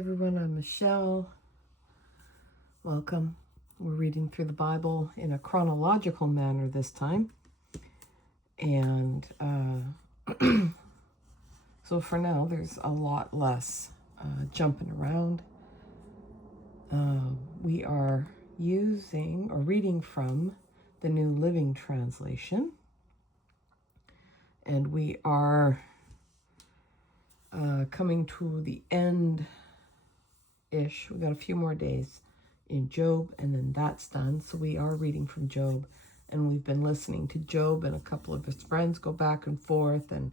everyone, I'm Michelle. Welcome. We're reading through the Bible in a chronological manner this time. And so for now, there's a lot less jumping around. We are using or reading from the New Living Translation. And we are coming to the end-ish. We got a few more days in Job, and then that's done. So we are reading from Job, and we've been listening to Job and a couple of his friends go back and forth, and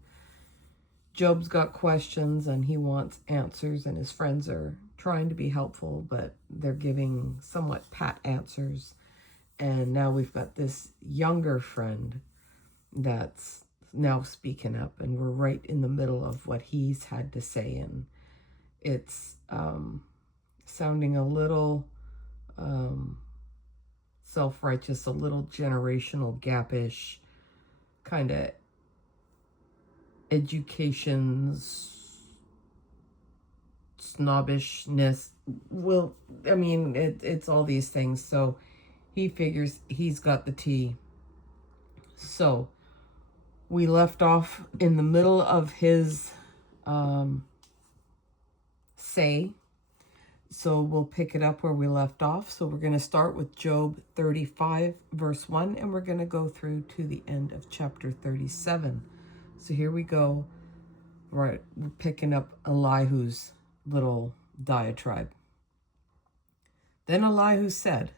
Job's got questions and he wants answers, and his friends are trying to be helpful, but they're giving somewhat pat answers. And now we've got this younger friend that's now speaking up, and we're right in the middle of what he's had to say, and it's sounding a little self-righteous, a little generational gap-ish, kind of education's snobbishness. Well, I mean, it's all these things. So he figures he's got the tea. So we left off in the middle of his say. So we'll pick it up where we left off. So we're going to start with Job 35, verse 1, and we're going to go through to the end of chapter 37. So here we go. Right, we're picking up Elihu's little diatribe. Then Elihu said,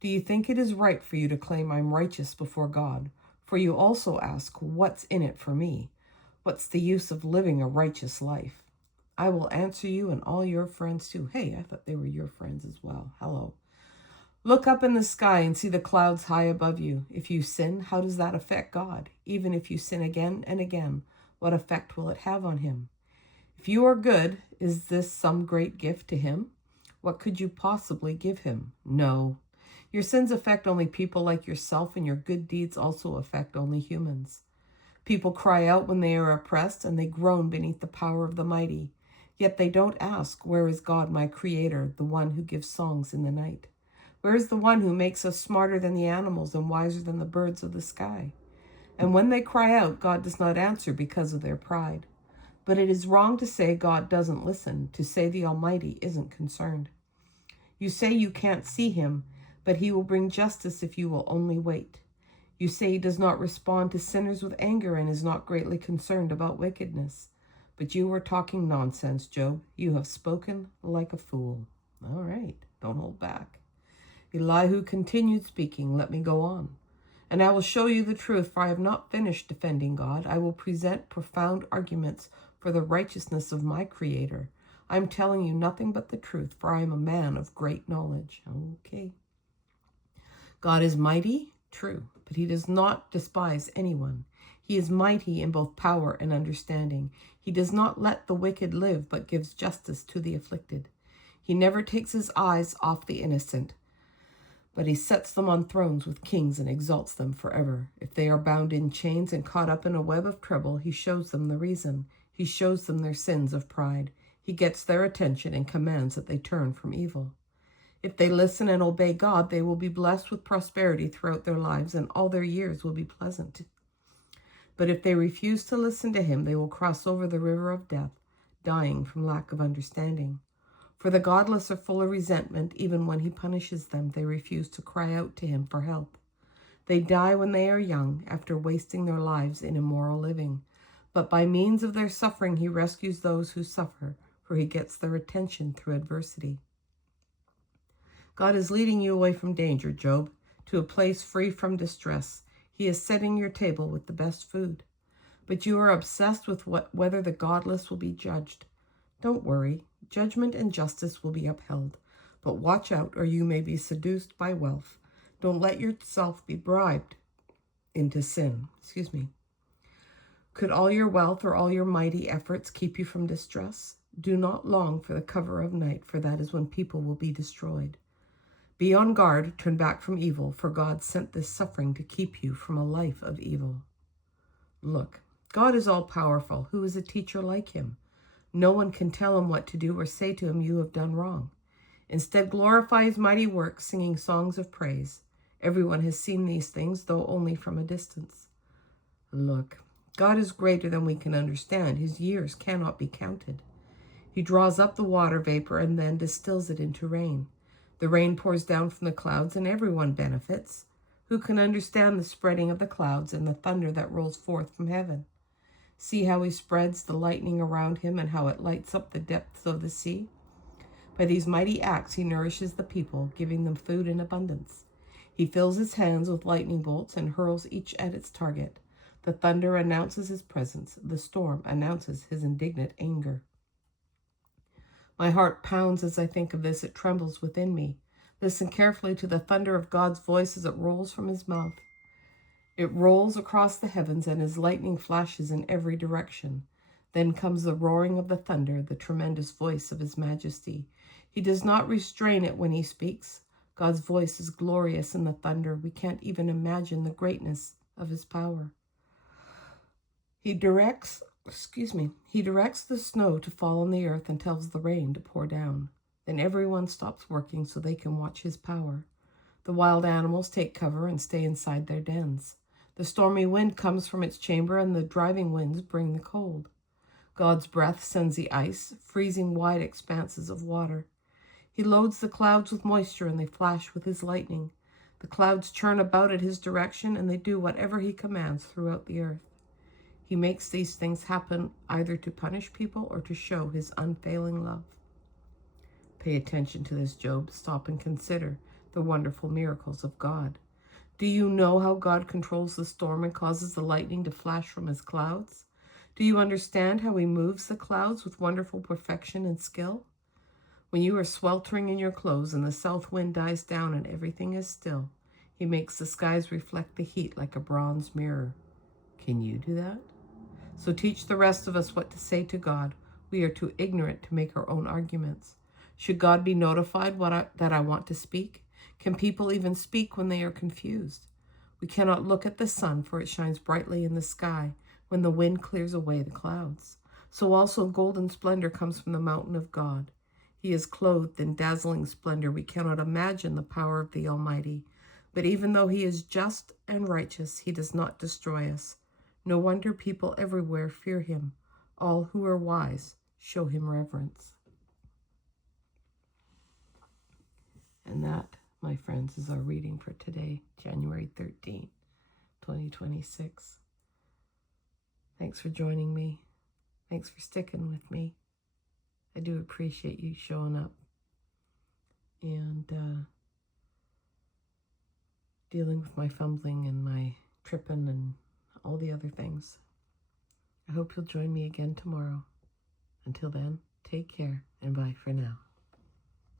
"Do you think it is right for you to claim I'm righteous before God? For you also ask, what's in it for me? What's the use of living a righteous life? I will answer you and all your friends too." Hey, I thought they were your friends as well. Hello. "Look up in the sky and see the clouds high above you. If you sin, how does that affect God? Even if you sin again and again, what effect will it have on him? If you are good, is this some great gift to him? What could you possibly give him? No. Your sins affect only people like yourself, and your good deeds also affect only humans. People cry out when they are oppressed, and they groan beneath the power of the mighty. Yet they don't ask, where is God, my creator, the one who gives songs in the night? Where is the one who makes us smarter than the animals and wiser than the birds of the sky? And when they cry out, God does not answer because of their pride. But it is wrong to say God doesn't listen, to say the Almighty isn't concerned. You say you can't see him, but he will bring justice if you will only wait. You say he does not respond to sinners with anger and is not greatly concerned about wickedness. But you are talking nonsense, Job. You have spoken like a fool." All right, don't hold back. Elihu continued speaking. "Let me go on. And I will show you the truth, for I have not finished defending God. I will present profound arguments for the righteousness of my Creator. I am telling you nothing but the truth, for I am a man of great knowledge." Okay. "God is mighty, true, but he does not despise anyone. He is mighty in both power and understanding. He does not let the wicked live, but gives justice to the afflicted. He never takes his eyes off the innocent, but he sets them on thrones with kings and exalts them forever. If they are bound in chains and caught up in a web of trouble, he shows them the reason. He shows them their sins of pride. He gets their attention and commands that they turn from evil. If they listen and obey God, they will be blessed with prosperity throughout their lives, and all their years will be pleasant. But if they refuse to listen to him, they will cross over the river of death, dying from lack of understanding. For the godless are full of resentment. Even when he punishes them, they refuse to cry out to him for help. They die when they are young, after wasting their lives in immoral living. But by means of their suffering, he rescues those who suffer, for he gets their attention through adversity. God is leading you away from danger, Job, to a place free from distress. He is setting your table with the best food. But you are obsessed with whether the godless will be judged. Don't worry. Judgment and justice will be upheld. But watch out, or you may be seduced by wealth. Don't let yourself be bribed into sin. Could all your wealth or all your mighty efforts keep you from distress? Do not long for the cover of night, for that is when people will be destroyed. Be on guard, turn back from evil, for God sent this suffering to keep you from a life of evil. Look, God is all-powerful. Who is a teacher like him? No one can tell him what to do or say to him, "You have done wrong." Instead, glorify his mighty works, singing songs of praise. Everyone has seen these things, though only from a distance. Look, God is greater than we can understand. His years cannot be counted. He draws up the water vapor and then distills it into rain. The rain pours down from the clouds and everyone benefits. Who can understand the spreading of the clouds and the thunder that rolls forth from heaven? See how he spreads the lightning around him and how it lights up the depths of the sea? By these mighty acts he nourishes the people, giving them food in abundance. He fills his hands with lightning bolts and hurls each at its target. The thunder announces his presence. The storm announces his indignant anger. My heart pounds as I think of this. It trembles within me. Listen carefully to the thunder of God's voice as it rolls from his mouth. It rolls across the heavens, and his lightning flashes in every direction. Then comes the roaring of the thunder, the tremendous voice of his majesty. He does not restrain it when he speaks. God's voice is glorious in the thunder. We can't even imagine the greatness of his power. He directs the snow to fall on the earth and tells the rain to pour down. Then everyone stops working so they can watch his power. The wild animals take cover and stay inside their dens. The stormy wind comes from its chamber, and the driving winds bring the cold. God's breath sends the ice, freezing wide expanses of water. He loads the clouds with moisture, and they flash with his lightning. The clouds churn about at his direction, and they do whatever he commands throughout the earth. He makes these things happen either to punish people or to show his unfailing love. Pay attention to this, Job. Stop and consider the wonderful miracles of God. Do you know how God controls the storm and causes the lightning to flash from his clouds? Do you understand how he moves the clouds with wonderful perfection and skill? When you are sweltering in your clothes and the south wind dies down and everything is still, he makes the skies reflect the heat like a bronze mirror. Can you do that? So teach the rest of us what to say to God. We are too ignorant to make our own arguments. Should God be notified that I want to speak? Can people even speak when they are confused? We cannot look at the sun, for it shines brightly in the sky when the wind clears away the clouds. So also golden splendor comes from the mountain of God. He is clothed in dazzling splendor. We cannot imagine the power of the Almighty. But even though he is just and righteous, he does not destroy us. No wonder people everywhere fear him. All who are wise show him reverence. And that, my friends, is our reading for today, January 13, 2026. Thanks for joining me. Thanks for sticking with me. I do appreciate you showing up and dealing with my fumbling and my tripping and all the other things. I hope you'll join me again tomorrow. Until then, take care and bye for now.